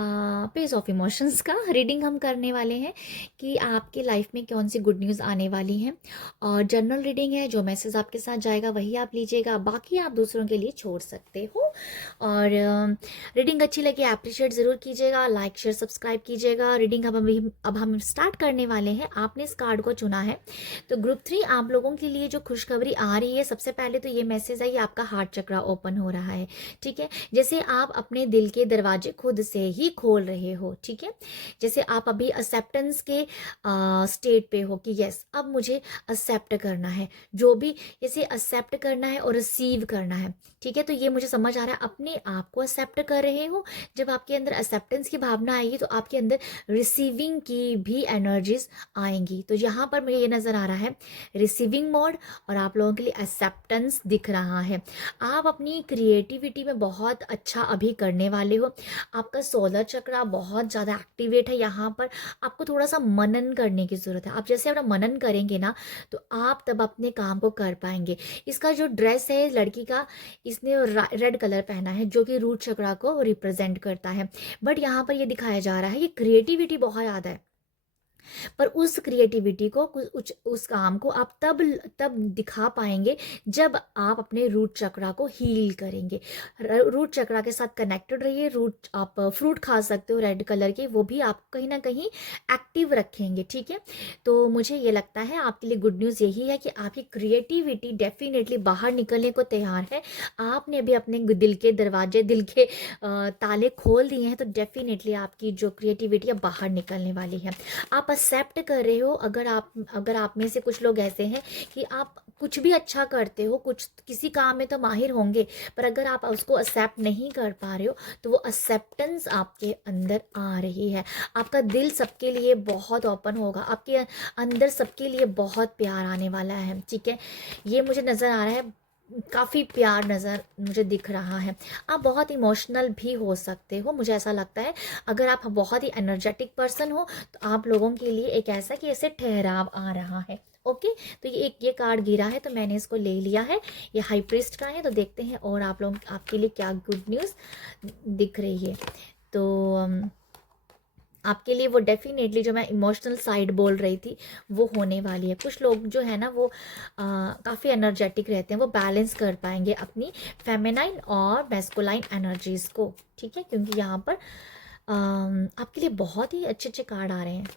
पेज ऑफ इमोशंस का। रीडिंग हम करने वाले हैं कि आपकी लाइफ में कौन सी गुड न्यूज़ आने वाली हैं, और जनरल रीडिंग है, जो मैसेज आपके साथ जाएगा वही आप लीजिएगा, बाकी आप दूसरों के लिए छोड़ सकते हो। और रीडिंग अच्छी लगे अप्रिशिएट ज़रूर कीजिएगा, लाइक शेयर सब्सक्राइब कीजिएगा। रीडिंग अब हम स्टार्ट करने वाले हैं। आपने इस कार्ड को चुना है, तो ग्रुप 3 आप लोगों के लिए जो खुशखबरी आ रही है, सबसे पहले तो ये मैसेज है, ये आपका हार्ट चक्रा ओपन हो रहा है। ठीक है, जैसे आप अपने दिल के दरवाजे खुद से ही खोल रहे हो। ठीक है, जैसे आप अभी एक्सेप्टेंस के स्टेट पे हो कि यस अब मुझे एक्सेप्ट करना है, जो भी इसे एक्सेप्ट करना है और रिसीव करना है। ठीक है, तो ये मुझे समझ आ रहा है, अपने आप को एक्सेप्ट कर रहे हो। जब आपके अंदर एक्सेप्टेंस की भावना आएगी तो आपके अंदर रिसीविंग की भी एनर्जीज आएंगी। तो यहाँ पर मुझे ये नज़र आ रहा है रिसीविंग मोड, और आप लोगों के लिए एक्सेप्टेंस दिख रहा है। आप अपनी क्रिएटिविटी में बहुत अच्छा अभी करने वाले हो। आपका सोलर चक्रा बहुत ज़्यादा एक्टिवेट है। यहाँ पर आपको थोड़ा सा मनन करने की ज़रूरत है। आप जैसे अपना मनन करेंगे ना, तो आप तब अपने काम को कर पाएंगे। इसका जो ड्रेस है लड़की का, इसने रेड कलर पहना है, जो कि रूट चक्रा को रिप्रेजेंट करता है। बट यहाँ पर ये दिखाया जा रहा है कि क्रिएटिविटी बहुत ज़्यादा है, पर उस क्रिएटिविटी को, उस काम को आप तब दिखा पाएंगे जब आप अपने रूट चक्रा को हील करेंगे। रूट चक्रा के साथ कनेक्टेड रहिए। रूट, आप फ्रूट खा सकते हो रेड कलर के, वो भी आप कहीं ना कहीं एक्टिव रखेंगे। ठीक है, तो मुझे ये लगता है आपके लिए गुड न्यूज़ यही है कि आपकी क्रिएटिविटी डेफिनेटली बाहर निकलने को तैयार है। आपने भी अपने दिल के दरवाजे, दिल के ताले खोल दिए हैं, तो डेफिनेटली आपकी जो क्रिएटिविटी है बाहर निकलने वाली है। आप एक्सेप्ट कर रहे हो। अगर आप में से कुछ लोग ऐसे हैं कि आप कुछ भी अच्छा करते हो, कुछ किसी काम में तो माहिर होंगे, पर अगर आप उसको एक्सेप्ट नहीं कर पा रहे हो, तो वो एक्सेप्टेंस आपके अंदर आ रही है। आपका दिल सबके लिए बहुत ओपन होगा, आपके अंदर सबके लिए बहुत प्यार आने वाला है। ठीक है, ये मुझे नज़र आ रहा है, काफ़ी प्यार नज़र मुझे दिख रहा है। आप बहुत इमोशनल भी हो सकते हो, मुझे ऐसा लगता है। अगर आप बहुत ही एनर्जेटिक पर्सन हो तो आप लोगों के लिए एक ऐसा कि ऐसे ठहराव आ रहा है। ओके, तो ये कार्ड गिरा है तो मैंने इसको ले लिया है। ये हाई प्रीस्ट का है, तो देखते हैं और आप लोग, आपके लिए क्या गुड न्यूज़ दिख रही है। तो आपके लिए वो डेफिनेटली जो मैं इमोशनल साइड बोल रही थी वो होने वाली है। कुछ लोग जो है ना वो काफ़ी एनर्जेटिक रहते हैं, वो बैलेंस कर पाएंगे अपनी फेमिनाइन और मैस्कुलाइन एनर्जीज़ को, ठीक है, क्योंकि यहाँ पर आपके लिए बहुत ही अच्छे अच्छे कार्ड आ रहे हैं।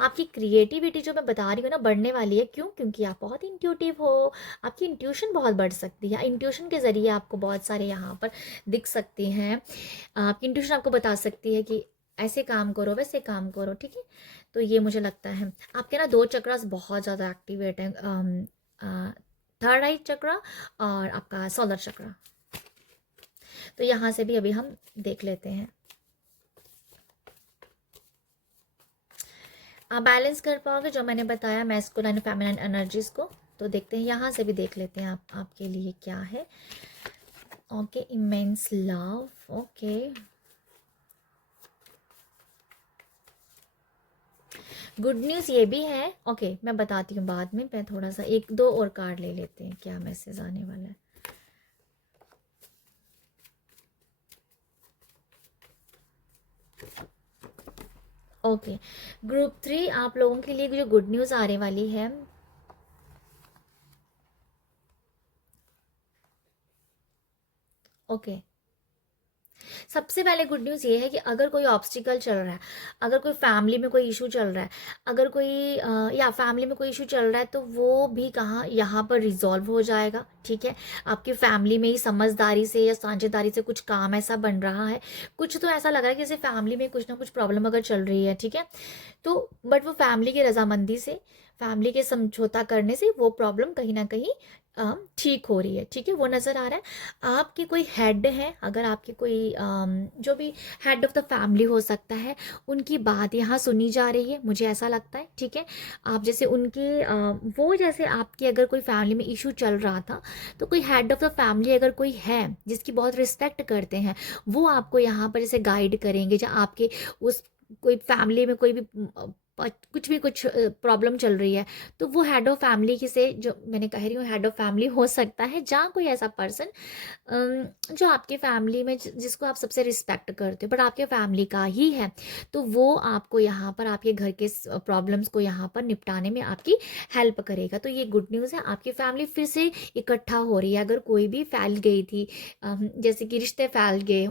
आपकी क्रिएटिविटी जो मैं बता रही हूँ ना बढ़ने वाली है। क्यों? क्योंकि आप बहुत इंट्यूटिव हो, आपकी इंट्यूशन बहुत बढ़ सकती है। इंट्यूशन के ज़रिए आपको बहुत सारे यहाँ पर दिख सकते हैं। आपकी इंट्यूशन आपको बता सकती है कि ऐसे काम करो, वैसे काम करो, ठीक है। तो ये मुझे लगता है आपके ना 2 चक्रास बहुत ज़्यादा एक्टिवेट हैं, थर्ड आई चक्रा और आपका सोलर चक्रा। तो यहाँ से भी अभी हम देख लेते हैं। आप बैलेंस कर पाओगे जो मैंने बताया मैस्कुलाइन फेमिनिन एनर्जीज को। तो देखते हैं, यहाँ से भी देख लेते हैं आप आपके लिए क्या है। Okay, immense love, okay, good news ये भी है। ओके, मैं बताती हूँ बाद में। मैं थोड़ा सा 1-2 और कार्ड ले लेते हैं, क्या मैसेज आने वाला है। ओके, ग्रुप 3 आप लोगों के लिए जो गुड न्यूज़ आने वाली है, ओके, सबसे पहले गुड न्यूज़ ये है कि अगर कोई ऑब्स्टिकल चल रहा है, अगर कोई फैमिली में कोई इशू चल रहा है, अगर कोई या फैमिली में कोई इशू चल रहा है, तो वो भी कहाँ यहाँ पर रिजॉल्व हो जाएगा, ठीक है। आपकी फैमिली में ही समझदारी से या साझेदारी से कुछ काम ऐसा बन रहा है। कुछ तो ऐसा लग रहा है कि जैसे फैमिली में कुछ ना कुछ प्रॉब्लम अगर चल रही है, ठीक है, तो बट वो फैमिली की रजामंदी से, फैमिली के समझौता करने से वो प्रॉब्लम कहीं ना कहीं ठीक हो रही है, ठीक है, वो नज़र आ रहा है। आपके कोई हेड है, अगर आपके कोई जो भी हेड ऑफ द फैमिली हो सकता है, उनकी बात यहाँ सुनी जा रही है, मुझे ऐसा लगता है, ठीक है। आप जैसे उनके वो जैसे आपकी अगर कोई फैमिली में इशू चल रहा था, तो कोई हेड ऑफ द फैमिली अगर कोई है जिसकी बहुत रिस्पेक्ट करते हैं, वो आपको यहाँ पर जैसे गाइड करेंगे, या आपके उस कोई फैमिली में कोई भी कुछ प्रॉब्लम चल रही है, तो वो हेड ऑफ फैमिली की से, जो मैंने कह रही हूँ हेड ऑफ फैमिली हो सकता है, जहाँ कोई ऐसा पर्सन जो आपके फैमिली में जिसको आप सबसे रिस्पेक्ट करते हो बट आपके फैमिली का ही है, तो वो आपको यहाँ पर आपके घर के प्रॉब्लम्स को यहाँ पर निपटाने में आपकी हेल्प करेगा। तो ये गुड न्यूज़ है, आपकी फैमिली फिर से इकट्ठा हो रही है। अगर कोई भी फैल गई थी, जैसे कि रिश्ते फैल गए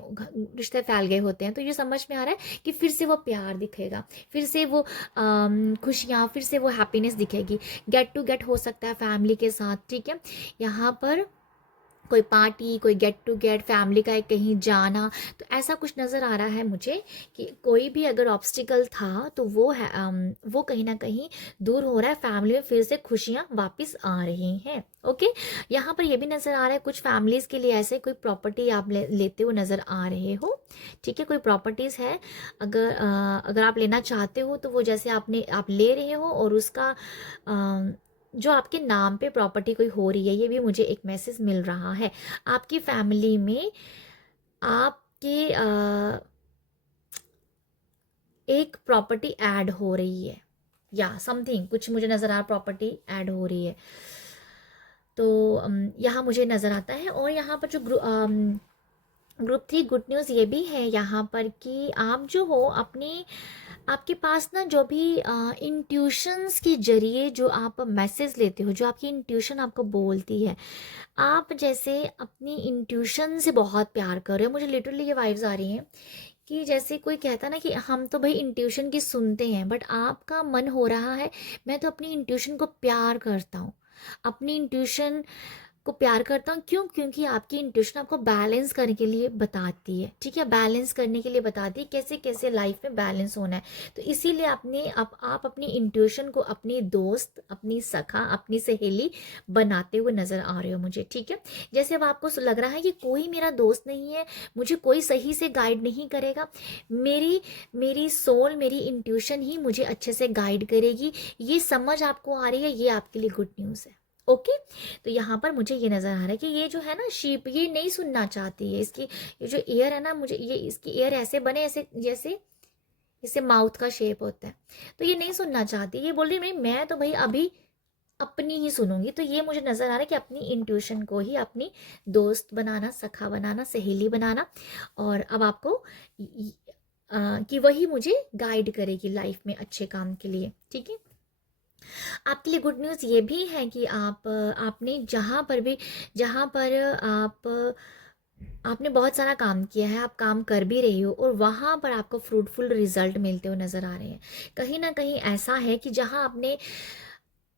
होते हैं, तो ये समझ में आ रहा है कि फिर से वो प्यार दिखेगा, फिर से वो खुशियाँ, फिर से वो हैप्पीनेस दिखेगी। गेट टू गेट हो सकता है फैमिली के साथ, ठीक है। यहाँ पर कोई पार्टी, कोई गेट टू गेट, फैमिली का एक कहीं जाना, तो ऐसा कुछ नज़र आ रहा है मुझे कि कोई भी अगर ऑब्स्टिकल था तो वो है वो कहीं ना कहीं दूर हो रहा है। फैमिली में फिर से खुशियाँ वापस आ रही हैं। ओके, यहाँ पर ये भी नज़र आ रहा है कुछ फैमिलीज़ के लिए ऐसे कोई प्रॉपर्टी आप लेते हुए नज़र आ रहे हो, ठीक है। कोई प्रॉपर्टीज़ है, अगर आप लेना चाहते हो, तो वो जैसे आप ले रहे हो और उसका जो आपके नाम पे प्रॉपर्टी कोई हो रही है, ये भी मुझे एक मैसेज मिल रहा है। आपकी फैमिली में आपके एक प्रॉपर्टी ऐड हो रही है, या समथिंग कुछ मुझे नज़र आ रहा, प्रॉपर्टी ऐड हो रही है। तो यहाँ मुझे नज़र आता है। और यहाँ पर जो ग्रुप 3 गुड न्यूज़ ये भी है यहाँ पर कि आप जो हो अपनी, आपके पास ना जो भी इंट्यूशंस के जरिए जो आप मैसेज लेते हो, जो आपकी इंट्यूशन आपको बोलती है, आप जैसे अपनी इंट्यूशन से बहुत प्यार कर रहे हो। मुझे लिटरली ये वाइब्स आ रही हैं कि जैसे कोई कहता ना कि हम तो भाई इंट्यूशन की सुनते हैं, बट आपका मन हो रहा है मैं तो अपनी इंट्यूशन को प्यार करता हूँ, अपनी इंट्यूशन को प्यार करता हूँ। क्यों? क्योंकि आपकी इंट्यूशन आपको बैलेंस करने के लिए बताती है, ठीक है, बैलेंस करने के लिए बताती है कैसे कैसे लाइफ में बैलेंस होना है। तो इसीलिए आप अपनी इंट्यूशन को अपनी दोस्त, अपनी सखा, अपनी सहेली बनाते हुए नज़र आ रहे हो मुझे, ठीक है। जैसे अब आपको लग रहा है कि कोई मेरा दोस्त नहीं है, मुझे कोई सही से गाइड नहीं करेगा, मेरी मेरी सोल, मेरी इंट्यूशन ही मुझे अच्छे से गाइड करेगी, ये समझ आपको आ रही है, ये आपके लिए गुड न्यूज़ है। ओके, तो यहाँ पर मुझे ये नज़र आ रहा है कि ये जो है ना शीप, ये नहीं सुनना चाहती है। इसकी ये जो ईयर है ना, मुझे ये इसकी ईयर ऐसे बने, ऐसे जैसे इसे माउथ का शेप होता है, तो ये नहीं सुनना चाहती। ये बोल रही मैं तो भाई अभी अपनी ही सुनूंगी। तो ये मुझे नज़र आ रहा है कि अपनी इंट्यूशन को ही अपनी दोस्त बनाना, सखा बनाना, सहेली बनाना, और अब आपको कि वही मुझे गाइड करेगी लाइफ में अच्छे काम के लिए। ठीक है, आपके लिए गुड न्यूज़ ये भी है कि आपने जहाँ पर आपने बहुत सारा काम किया है, आप काम कर भी रही हो और वहाँ पर आपको फ्रूटफुल रिजल्ट मिलते हुए नज़र आ रहे हैं। कहीं ना कहीं ऐसा है कि जहाँ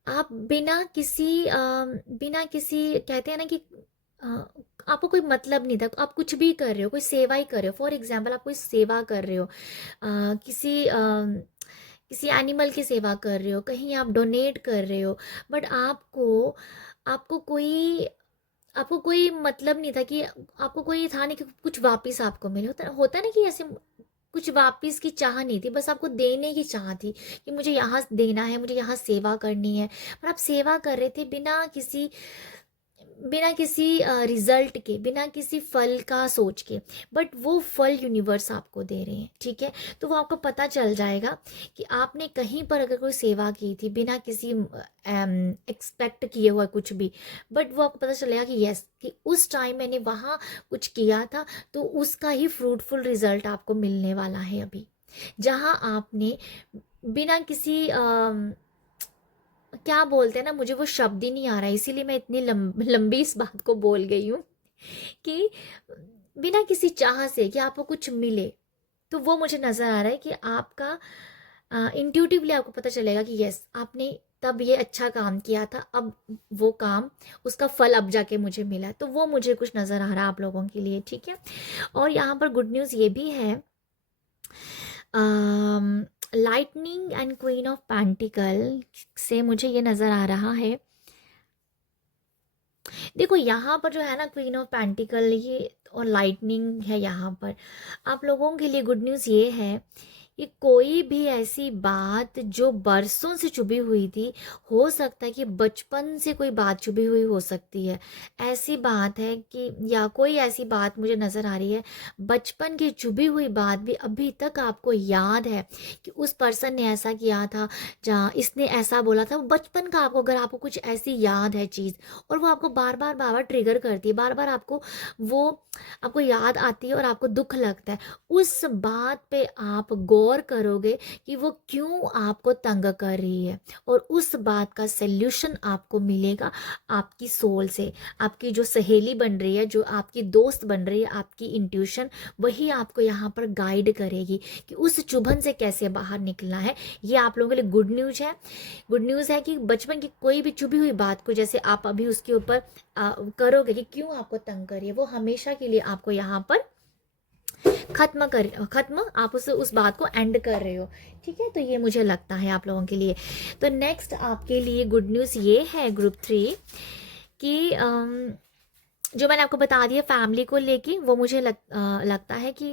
आप बिना किसी कहते हैं ना कि अ, आपको कोई मतलब नहीं था, आप कुछ भी कर रहे हो, कोई सेवा ही कर रहे हो। फॉर एग्जाम्पल, आप कोई सेवा कर रहे हो, किसी एनिमल की सेवा कर रहे हो, कहीं आप डोनेट कर रहे हो, बट आपको कोई आपको कोई मतलब नहीं था कि आपको कोई था नहीं कि कुछ वापस आपको मिले। होता है ना कि ऐसे कुछ वापस की चाह नहीं थी, बस आपको देने की चाह थी कि मुझे यहाँ देना है, मुझे यहाँ सेवा करनी है। पर आप सेवा कर रहे थे बिना किसी रिजल्ट के, बिना किसी फल का सोच के, बट वो फल यूनिवर्स आपको दे रहे हैं। ठीक है, तो वो आपको पता चल जाएगा कि आपने कहीं पर अगर कोई सेवा की थी बिना किसी एक्सपेक्ट किए हुआ कुछ भी, बट वो आपको पता चलेगा कि यस, कि उस टाइम मैंने वहाँ कुछ किया था, तो उसका ही फ्रूटफुल रिजल्ट आपको मिलने वाला है अभी। जहाँ आपने बिना किसी क्या बोलते हैं ना, मुझे वो शब्द ही नहीं आ रहा है, इसीलिए मैं इतनी लंबी इस बात को बोल गई हूँ कि बिना किसी चाह से कि आपको कुछ मिले, तो वो मुझे नज़र आ रहा है कि आपका इंट्यूटिवली आपको पता चलेगा कि यस, आपने तब ये अच्छा काम किया था, अब वो काम, उसका फल अब जाके मुझे मिला। तो वो मुझे कुछ नज़र आ रहा है आप लोगों के लिए। ठीक है, और यहाँ पर गुड न्यूज़ ये भी है, lightning and queen of pentacle से मुझे ये नज़र आ रहा है। देखो यहाँ पर जो है ना, क्वीन ऑफ पेंटिकल ये और लाइटनिंग है यहाँ पर, आप लोगों के लिए गुड न्यूज़ ये है कि कोई भी ऐसी बात जो बरसों से चुभी हुई थी, हो सकता है कि बचपन से कोई बात चुभी हुई हो सकती है, ऐसी बात है कि, या कोई ऐसी बात मुझे नज़र आ रही है, बचपन की चुभी हुई बात भी अभी तक आपको याद है कि उस पर्सन ने ऐसा किया था, जहाँ इसने ऐसा बोला था, वो बचपन का आपको, अगर आपको कुछ ऐसी याद है चीज़, और वो आपको बार बार ट्रिगर करती है, बार बार वो आपको याद आती है और आपको दुख लगता है, उस बात पे आप गौर करोगे कि वो क्यों आपको तंग कर रही है, और उस बात का सल्यूशन आपको मिलेगा आपकी सोल से। आपकी जो सहेली बन रही है, जो आपकी दोस्त बन रही है, आपकी इंट्यूशन, वही आपको यहाँ पर गाइड करेगी कि उस चुभन से कैसे बाहर निकलना है। ये आप लोगों के लिए गुड न्यूज़ है कि बचपन की कोई भी चुभी हुई बात को, जैसे आप अभी उसके ऊपर करोगे कि क्यों आपको तंग करिए, वो हमेशा के लिए आपको यहाँ पर खत्म आप उस बात को एंड कर रहे हो। ठीक है, तो ये मुझे लगता है आप लोगों के लिए। तो नेक्स्ट आपके लिए गुड न्यूज़ ये है ग्रुप 3 कि जो मैंने आपको बता दिया फैमिली को लेके, वो मुझे लगता है कि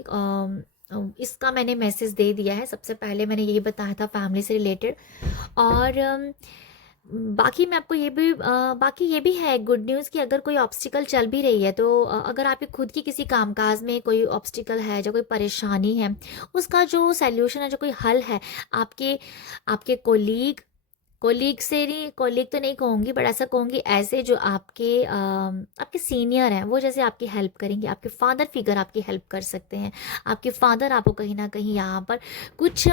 इसका मैंने मैसेज दे दिया है। सबसे पहले मैंने यही बताया था फैमिली से रिलेटेड, और बाकी मैं आपको बाकी ये भी है गुड न्यूज़ कि अगर कोई ऑब्स्टिकल चल भी रही है, तो अगर आपके खुद की किसी कामकाज में कोई ऑब्स्टिकल है, जो कोई परेशानी है, उसका जो सल्यूशन है, जो कोई हल है, आपके आपके कोलीग तो नहीं कहूँगी, बट ऐसा कहूँगी, ऐसे जो आपके सीनियर हैं, वो जैसे आपकी हेल्प करेंगे, आपके फादर फिगर आपकी हेल्प कर सकते हैं। आपके फादर आपको कहीं ना कहीं यहाँ पर कुछ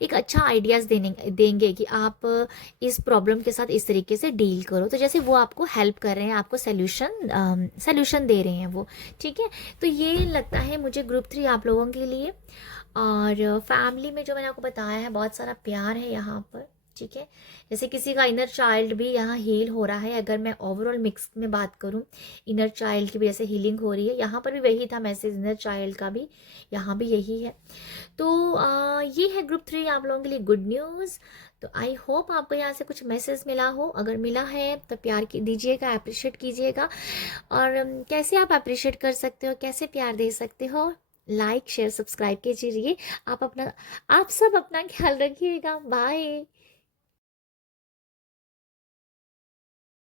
एक अच्छा आइडियाज़ देंगे कि आप इस प्रॉब्लम के साथ इस तरीके से डील करो। तो जैसे वो आपको हेल्प कर रहे हैं, आपको सल्यूशन दे रहे हैं वो। ठीक है, तो ये लगता है मुझे ग्रुप 3 आप लोगों के लिए। और फैमिली में जो मैंने आपको बताया है, बहुत सारा प्यार है यहाँ पर। ठीक है, जैसे किसी का इनर चाइल्ड भी यहाँ हील हो रहा है, अगर मैं ओवरऑल मिक्स में बात करूँ, इनर चाइल्ड की भी जैसे हीलिंग हो रही है, यहाँ पर भी वही था मैसेज, इनर चाइल्ड का भी यहाँ भी यही है। तो ये है ग्रुप 3 आप लोगों के लिए गुड न्यूज़। तो आई होप आपको यहाँ से कुछ मैसेज मिला हो, अगर मिला है तो प्यार दीजिएगा, अप्रिशिएट कीजिएगा। और कैसे आप अप्रिशिएट कर सकते हो, कैसे प्यार दे सकते हो, लाइक शेयर सब्सक्राइब कीजिए। आप सब अपना ख्याल रखिएगा। बाय।